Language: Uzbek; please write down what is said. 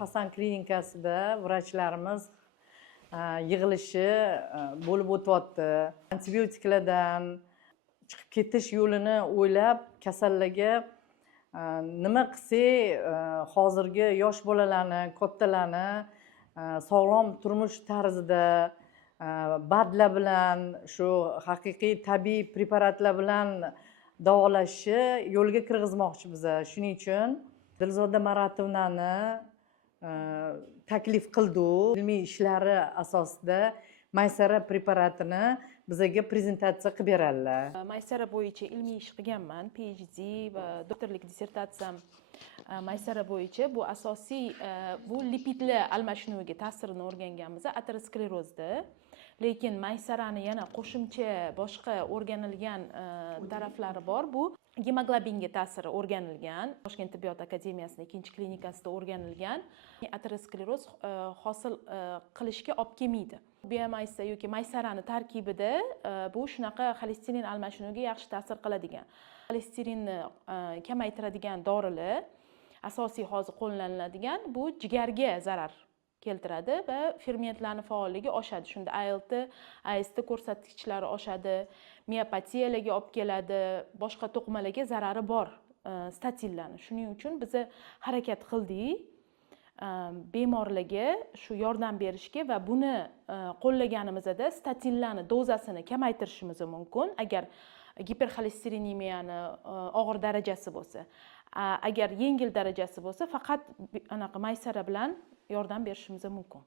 Hasan klinikasida vrachlarimiz yig'ilishi bo'lib o'tyapti. Antibiotiklardan chiqib ketish yo'lini o'ylab, kasallarga nima qilsak hozirgi yosh bolalarni, kattalarni sog'lom turmush tarzida badlar bilan, shu haqiqiy tabiiy preparatlar bilan davolashni yo'lga kirgizmoqchi biz. Shuning uchun Dilzoda Maratovnani taklif qildik. Ilmiy ishlari asosida Maysara preparatini bizga prezentatsiya qilib beradilar. Maysara bo'yicha ilmiy ish qilganman, PhD va doktorlik dissertatsiyam Maysara bo'yicha. Bu asosiy bu lipidli almashinuviga ta'sirini o'rganganmiz aterosklerozda. Lekin Maysarani yana qo'shimcha boshqa o'rganilgan taraflari bor. Bu gemoglobinga ta'siri o'rganilgan. Toshkent tibbiyot akademiyasining 2-klinikasida o'rganilgan. Ateroskleroz hosil qilishga olib kelmaydi. Biomaysa yoki maysarani tarkibida bu shunaqa xolesterin almashinuviga yaxshi ta'sir qiladigan. Xolesterinni kamaytiradigan dorilar asosiy hozir qo'llaniladigan bu jigarga zarar keltiradi va fermentlarning faolligi oshadi. Shunda ALT, AST ko'rsatkichlari oshadi, miopatiyalarga olib keladi, boshqa to'qimalarga zarari bor statinlarni. Shuning uchun biz harakat qildik bemorlarga shu yordam berishga va buni qo'llaganimizda statinlarni dozasini kamaytirishimiz mumkin agar giperxolesterinемияni og'ir darajasi bo'lsa. Agar yengil darajasi bo'lsa, faqat anaqa maysara bilan yordam berishimiz mumkin.